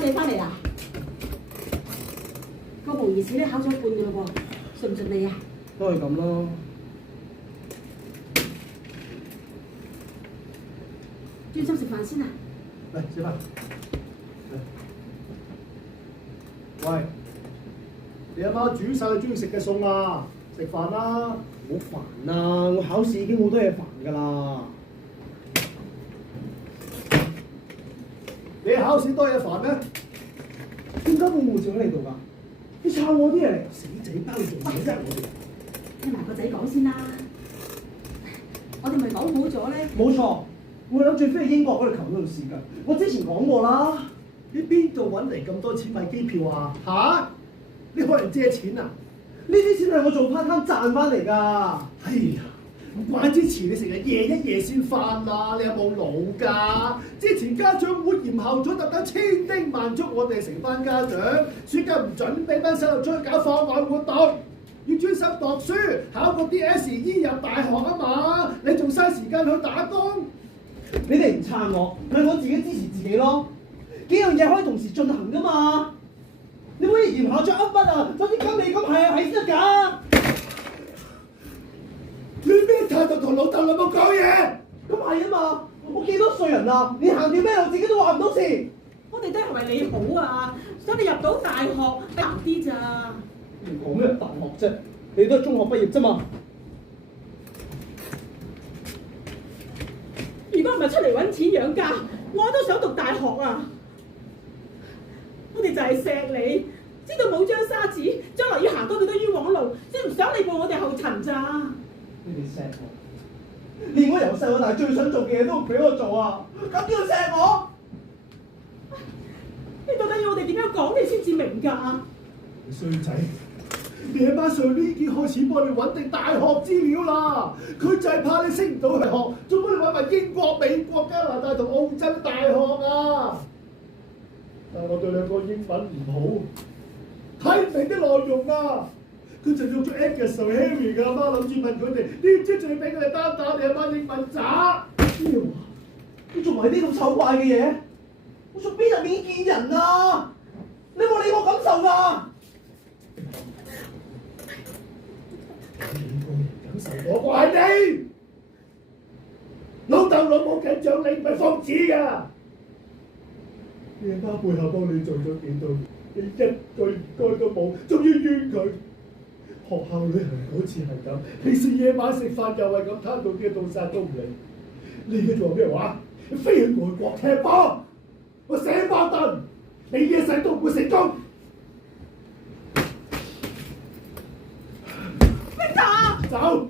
仔翻嚟啦！個模擬試咧考咗一半㗎咯喎，順唔順利啊？都係咁咯。專心食飯先啊！嚟食飯。喂，你阿媽煮晒你中意食嘅餸啊！食飯啦！好煩啊！我考試已經好多嘢煩㗎啦。你考試多嘢煩咩？點解冇護照喺你度㗎？你抄我啲嘢嚟，死仔包你做咩啫？聽埋個仔講先啦。我哋咪講好咗咧。冇錯，我諗住飛去英國嗰度求嗰度試㗎。我之前講過啦。你邊度揾嚟咁多錢買機票啊？嚇！你可能借錢啊？呢啲錢係我做 part time 賺翻嚟㗎。哎呀，唔怪之前你成日夜一夜先翻啦，你有冇腦㗎？之前家長會嚴校長特登千叮萬囑我哋成班家長，暑假唔準俾班細路出去搞課外活動，要專心讀書，考個 DSE 入大學啊嘛！你仲嘥時間去打工？你哋唔撐我，咪我自己支持自己咯。幾樣嘢可以同時進行㗎嘛？你可以嫌校長噏乜啊？總之咁你咁係啊係先得㗎。你咩態度同老豆老母講嘢？咁係啊嘛！我幾多歲人啦？你行條咩路自己都話唔到事。我哋都係為你好啊，想你入到大學難啲咋？你講咩大學啫？你都係中學畢業啫嘛。如果唔係出嚟揾錢養家，我都想讀大學啊！我哋就係錫你，知道冇張沙紙，將來要行多幾多冤枉路，先唔想你步我哋後塵咋？你哋錫我，連我由細到大最想做嘅嘢都唔俾我做啊！咁叫錫我？你到底要我哋點樣講你先至明㗎？你衰仔！你阿媽上年已經開始幫你揾定大學資料啦，佢就係怕你升唔到大學，仲幫你揾埋英國、美國、加拿大同澳洲大學啊！但係我對兩個英文唔好，睇唔明啲內容啊！佢就用咗 Agnes 同 Harry 嘅阿媽諗住問佢哋，點知仲要俾佢哋單打你阿媽英文渣？咩話？你做埋啲咁醜怪嘅嘢？我從邊入面見人啊？你有冇理我感受㗎？你個人感受我怪你，老豆老母緊張你唔係瘋子㗎。你阿媽背後幫你做咗幾多嘢？你一句該都冇，仲要怨佢。學校旅行嗰次係咁，平時夜晚食飯又係咁，攤到啲到晒都唔理。你而家做咩話？飛去外國踢波，我寫巴頓，你一世都唔會成功。Victor！走！